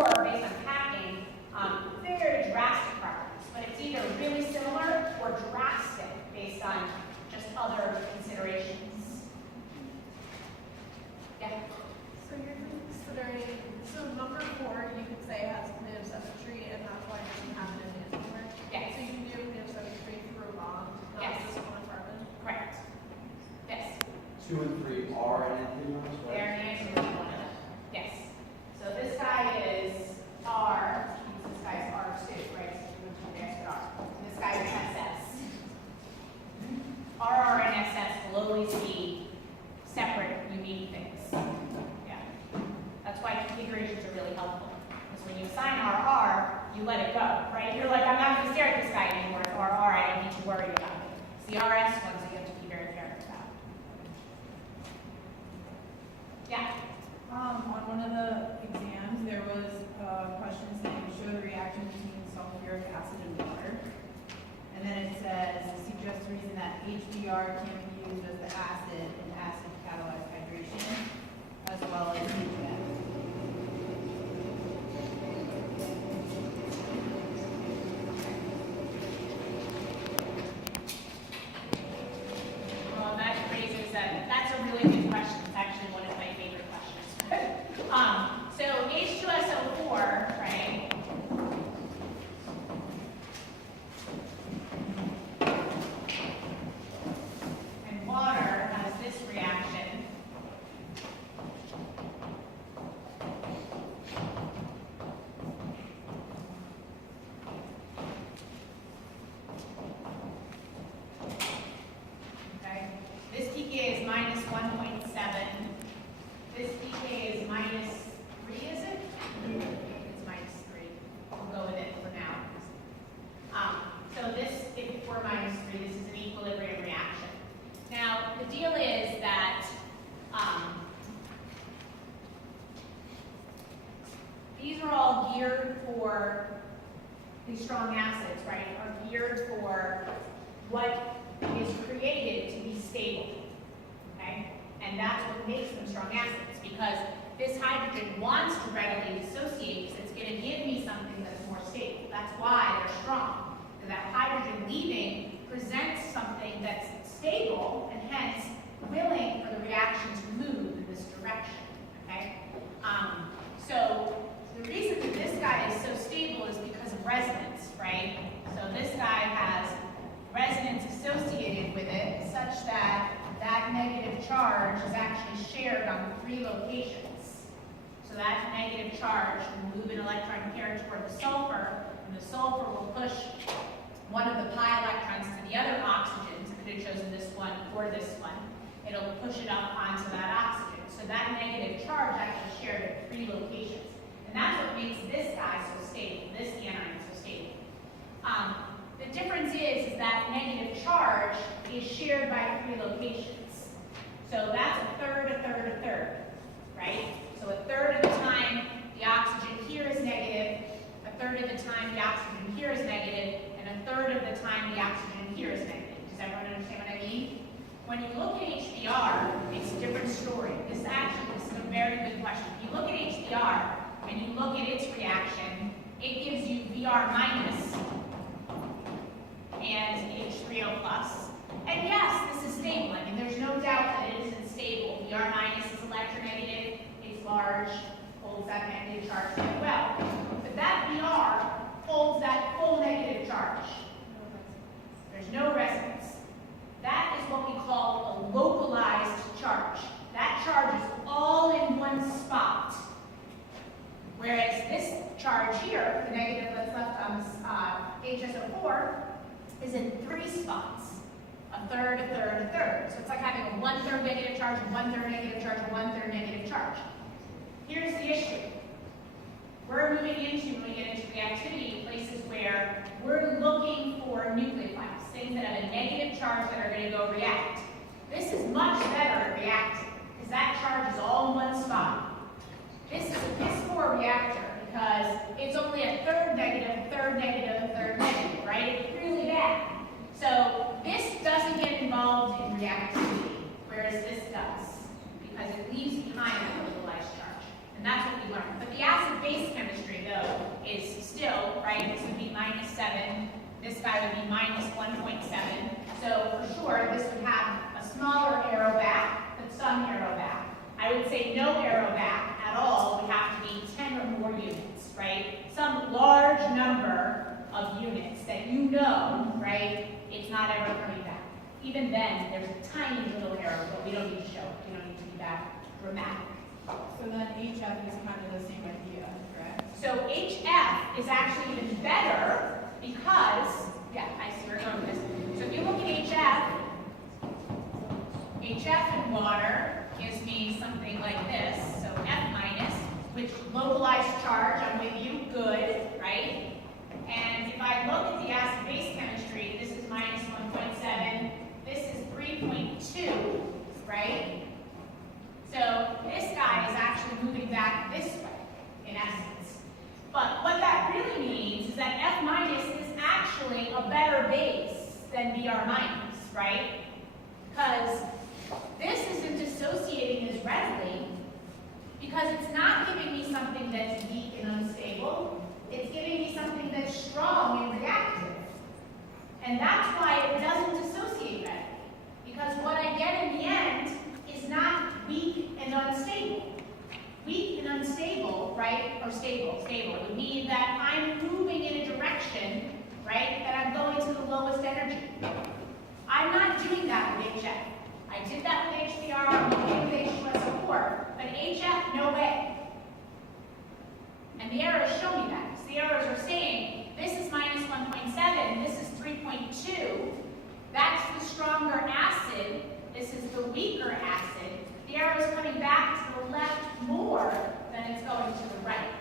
or based on packing, very drastic properties. But it's either really similar or drastic based on just other considerations. Yeah? So you're considering, so number 4, you could say has native symmetry, and that's why it doesn't happen in anywhere. Yes. So you can do native symmetry through a bond, not Yes. just one apartment. Correct. Yes. 2 and 3 are antinomers, right? They're naturally one of them. Yes. So this guy is R. This guy is R2, right? So we're going to next R. And this guy is SS. RR and SS will always be separate, unique things. Yeah. That's why configurations are really helpful. Because when you assign RR, you let it go, right? You're like, I'm not going to stare at this guy anymore. It's RR, I don't need to worry about it. It's the RS ones that you have to be very careful about. Yeah. On one of the exams, there was a question saying show the reaction between sulfuric acid and water. And then it says, suggests a reason that HBr can be used as the acid in acid catalyzed hydration, as well as HF. Well, that raises that's a really good question. It's actually one of my favorite questions. So H2SO4, right? And water has this reaction. Okay. This pK is minus 1.7. This pK is minus 3, is it? It's minus 3. We'll go with it for now. So this, if we're minus 3, this is an equilibrium reaction. Now, the deal is that these are all geared for, these strong acids, right, are geared for what is created to be stable, okay? And that's what makes them strong acids, because this hydrogen wants to readily dissociate because it's going to give me something that's more stable. That's why they're strong. And that hydrogen leaving presents something that's stable and hence willing for the reaction to move in this direction, okay? So the reason that this guy is so stable is because of resonance, right? So this guy has resonance associated with it such that that negative charge is actually shared on 3 locations. So that negative charge will move an electron carrier toward the sulfur, and the sulfur will push one of the pi electrons to the other oxygens. If it had chosen this one or this one, it'll push it up onto that oxygen. So that negative charge actually shared at 3 locations. And that's what makes this guy so stable, this anion so stable. The difference is that negative charge is shared by 3 locations. So that's a third, a third, a third, right? So a third of the time the oxygen here is negative, a third of the time the oxygen here is negative, and a third of the time the oxygen here is negative. Does everyone understand what I mean? When you look at HBr, it's a different story. This is a very good question. If you look at HBr and you look at its reaction, it gives you Br minus and H3O plus. And yes, this is stable. I mean, there's no doubt that it isn't stable. Br minus is electronegative, it's large, holds that negative charge very well. But that Br holds that full negative charge. There's no resonance. That is what we call a localized charge. That charge is all in one spot. Whereas this charge here, the negative that's left on HSO4, is in 3 spots. A third, a third, a third. So it's like having a 1/3 negative charge, a 1/3 negative charge, a 1/3 negative charge. Here's the issue. We're moving into, when we get into reactivity, places where we're looking for nucleophiles, things that have a negative charge that are going to go react. This is much better at reacting, because that charge is all in one spot. This is a piss-poor reactor, because it's only a third negative, a third negative, a third negative, right? It's really bad. So this doesn't get involved in reactivity, whereas this does, because it leaves behind a localized charge. And that's what we learned. But the acid-base chemistry right? This would be -7. This guy would be -1.7. So for sure, this would have a smaller arrow back, but some arrow back. I would say no arrow back at all would have to be 10 or more units, right? Some large number of units that you know, right? It's not ever coming back. Even then, there's a tiny little arrow, but we don't need to show it. We don't need to be that dramatic. So then HF is kind of the same idea, correct? So HF is actually even better because, yeah, I see where you're going with this. So if you look at HF in water gives me something like this. So F minus, which localized charge, I'm with you, good, right? And if I look at the acid-base chemistry, this is -1.7, this is 3.2, right? So this guy is actually moving back this way, in essence. But what that really means is that F minus is actually a better base than Br minus, right? Because this isn't dissociating as readily because it's not giving me something that's weak and unstable. It's giving me something that's strong and reactive. And that's why it doesn't dissociate readily. Because what I get in the end is not weak and unstable. Weak and unstable, right, or stable would mean that I'm moving in a direction, right, that I'm going to the lowest energy. I'm not doing that with HF. I did that with HBr, I'm doing with H2SO4, but HF, no way. And the arrows show me that. So the arrows are saying, this is -1.7, this is 3.2, that's the stronger acid, this is the weaker acid. The arrow is coming back to the left more than it's going to the right.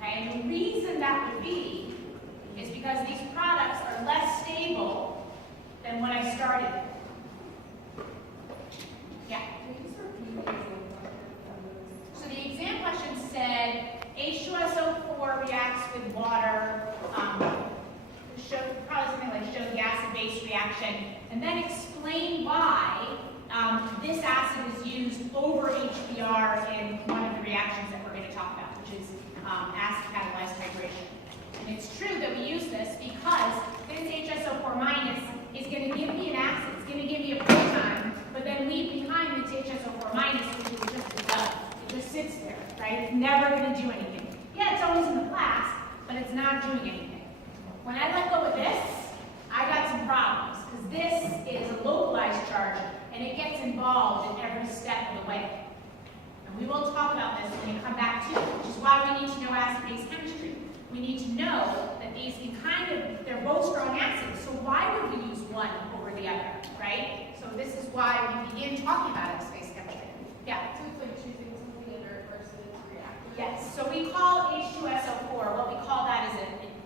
Okay, and the reason that would be is because these products are less stable than when I started. Yeah. So the exam question said H2SO4 reacts with water, probably something like show the acid-base reaction, and then explain why this acid is used over HBr in one of the reactions that we're going to talk about, which is acid catalyzed hydration. And it's true that we use this because this HSO4 minus is going to give me an acid, it's going to give me a proton, but then leave behind this HSO4 minus, which is just a dud. It just sits there, right? It's never going to do anything. Yeah, it's always in the class, but it's not doing anything. When I let go of this, I got some problems, because this is a localized charge, and it gets involved in every step of the way. And we will talk about this when we come back to it, which is why we need to know acid-base chemistry. We need to know that these can they're both strong acids, so why would we use one over the other, right? So this is why we begin talking about acid-base chemistry. Yeah? So it's like choosing something inert versus reactive? Yes, so we call H2SO4, what we call that is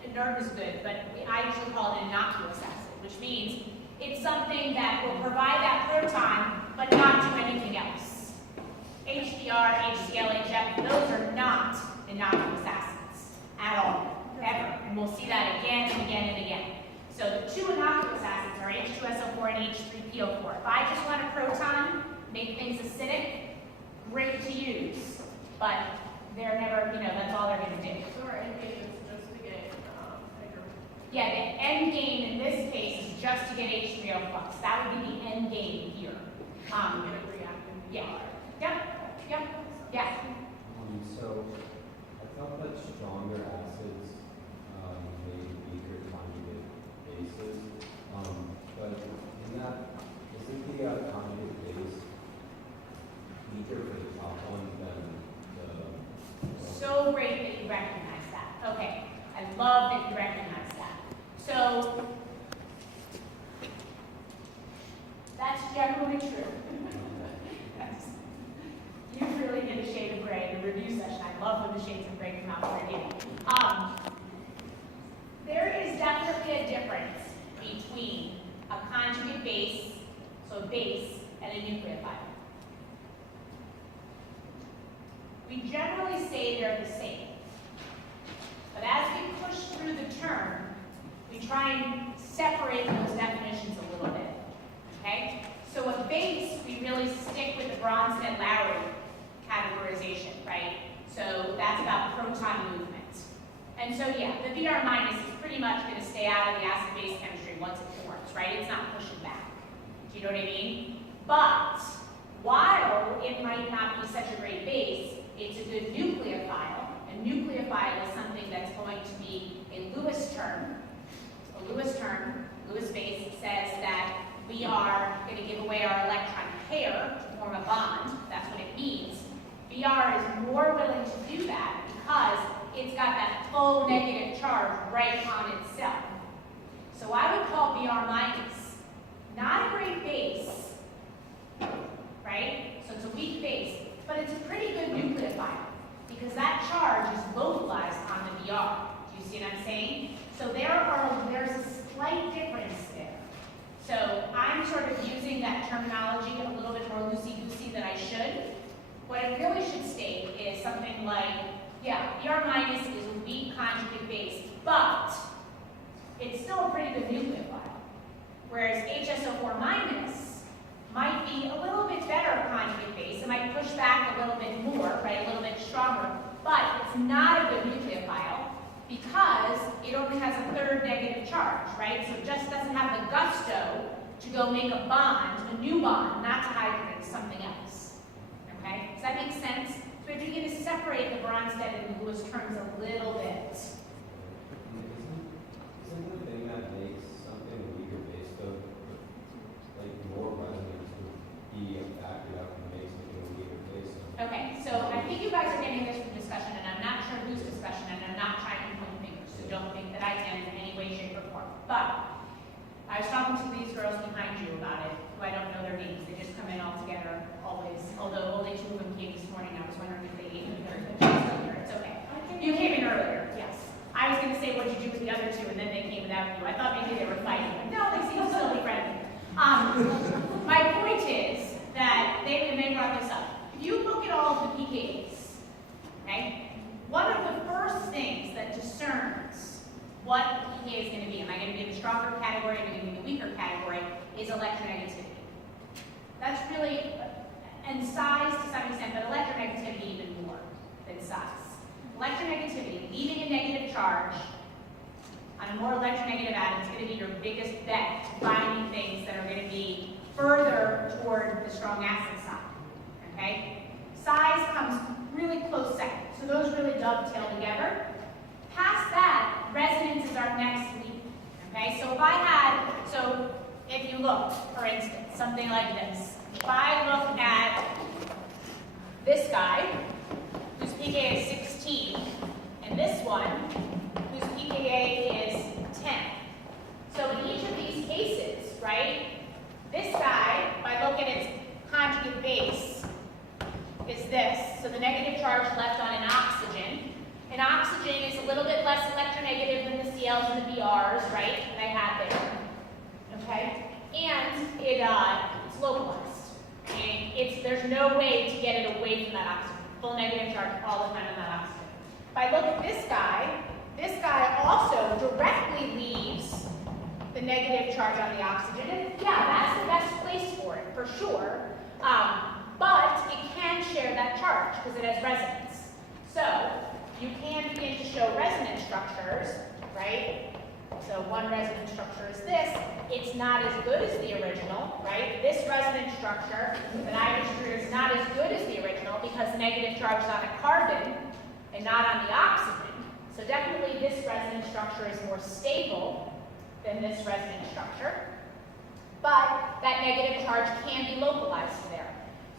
inert is good, but I usually call it an innocuous acid, which means it's something that will provide that proton, but not do anything else. HBr, HCl, HF, those are not innocuous acids at all, ever. And we'll see that again and again and again. So the two innocuous acids are H2SO4 and H3PO4. If I just want a proton, make things acidic, great to use, but they're never, that's all they're going to do. So our end game is just to get hydrogen. Yeah, the end game in this case is just to get H3O plus. That would be the end game here. Get a reactive. Yeah. Yep. Yeah. So I thought that stronger acids made weaker conjugate bases, but in that, isn't the conjugate base weaker for the top one than the? So great that you recognize that. Okay, I love that you recognize that. So that's generally true. You really get a shade of gray in the review session. I love when the shades of gray come out at the beginning. There is definitely a difference between a conjugate base, so a base, and a nucleophile. We generally say they're the same. But as we push through the term, we try and separate those definitions a little bit. Okay? So a base, we really stick with the Bronsted-Lowry categorization, right? So that's about proton movement. A And so, yeah, the VR minus is pretty much going to stay out of the acid-base chemistry once it forms, right? It's not pushing back. Do you know what I mean? But while it might not be such a great base, it's a good nucleophile. A nucleophile is something that's going to be a Lewis term. A Lewis term, Lewis base, says that we are going to give away our electron pair to form a bond. That's what it means. VR is more willing to do that because it's got that full negative charge right on itself. So I would call VR minus not a great base, right? So it's a weak base, but it's a pretty good nucleophile because that charge is localized on the VR. Do you see what I'm saying? So there's a slight difference there. So I'm sort of using that terminology a little bit more loosey-goosey than I should. What it really should state is something like, yeah, VR minus is a weak conjugate base, but it's still a pretty good nucleophile. Whereas HSO4 minus might be a little bit better conjugate base. It might push back a little bit more, right, a little bit stronger, but it's not a good nucleophile because it only has a third negative charge, right? So it just doesn't have the gusto to go make a bond, a new bond, not to hydrate something else. Okay? Does that make sense? So if you're going to separate the Bronsted and Lewis terms a little bit. Isn't the thing that makes something a weaker base though, like more resonance would be a factor that would make something a weaker base? Okay, so I think you guys are getting this from discussion, and I'm not sure whose discussion, and I'm not trying to point fingers, so don't think that I can in any way, shape, or form. But I was talking to these girls behind you about it, who I don't know their names. They just come in all together, always. Although only 2 of them came this morning, I was wondering if they ate with their earlier. It's okay. You came in earlier, yes. I was going to say, what did you do with the other 2, and then they came without you. I thought maybe they were fighting. But no, they seem to still be friendly. My point is that they brought this up. If you look at all of the pKa's, okay, one of the first things that discerns what pK is going to be, am I going to be in the stronger category, am I going to be in the weaker category, is electronegativity. That's really, and size to some extent, but electronegativity even more than size. Electronegativity, leaving a negative charge on a more electronegative atom is going to be your biggest bet to finding things that are going to be further toward the strong acid side. Okay? Size comes really close second. So those really dovetail together. Past that, resonance is our next leap. Okay? So if you look, for instance, something like this. If I look at this guy, whose pKa is 16, and this one, whose pKa is 10. So in each of these cases, right, this guy, if I look at its conjugate base, is this. So the negative charge left on an oxygen. An oxygen is a little bit less electronegative than the Cls and the Brs, right, that I had there. Okay? And it's localized. And there's no way to get it away from that oxygen. Full negative charge all the time on that oxygen. If I look at this guy also directly leaves the negative charge on the oxygen. And yeah, that's the best place for it, for sure. But it can share that charge because it has resonance. So you can begin to show resonance structures, right? So one resonance structure is this. It's not as good as the original, right? This resonance structure, the nitrogen group, is not as good as the original because the negative charge is on a carbon and not on the oxygen. So definitely this resonance structure is more stable than this resonance structure. But that negative charge can be localized there.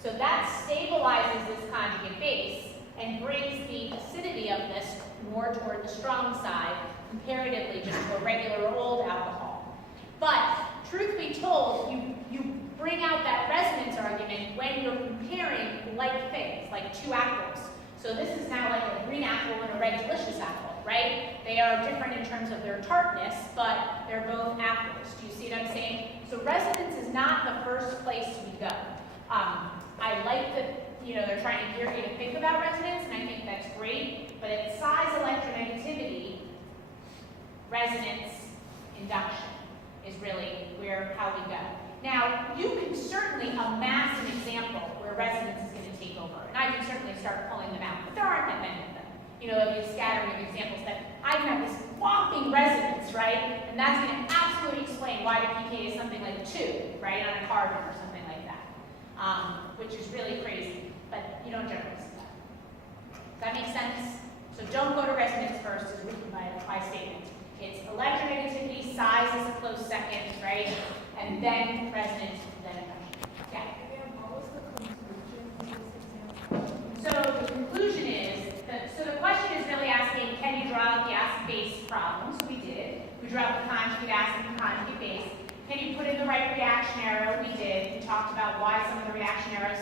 So that stabilizes this conjugate base and brings the acidity of this more toward the strong side, comparatively just to a regular old alcohol. But truth be told, you bring out that resonance argument when you're comparing like things, like 2 apples. So this is now like a green apple and a red delicious apple, right? They are different in terms of their tartness, but they're both apples. Do you see what I'm saying? So resonance is not the first place we go. I like that, they're trying to gear you to think about resonance, and I think that's great, but at size electronegativity, resonance induction is really how we go. Now, you can certainly amass an example where resonance is going to take over, and I can certainly start pulling them out, but there aren't that many of them. There'll be a scattering of examples that I I can have this whopping resonance, right? And that's going to absolutely explain why the pK is something like 2, right, on a carbon or something like that, which is really crazy, but you don't generally see that. Does that make sense? So don't go to resonance first is my statement. It's electronegativity, size is a close second, right? And then resonance, then emission. Yeah. What was the conclusion of this example? So the conclusion is, so the question is really asking, can you draw out the acid-base problem? So we did. We drew out the conjugate acid and conjugate base. Can you put in the right reaction arrow? We did. We talked about why some of the reaction arrows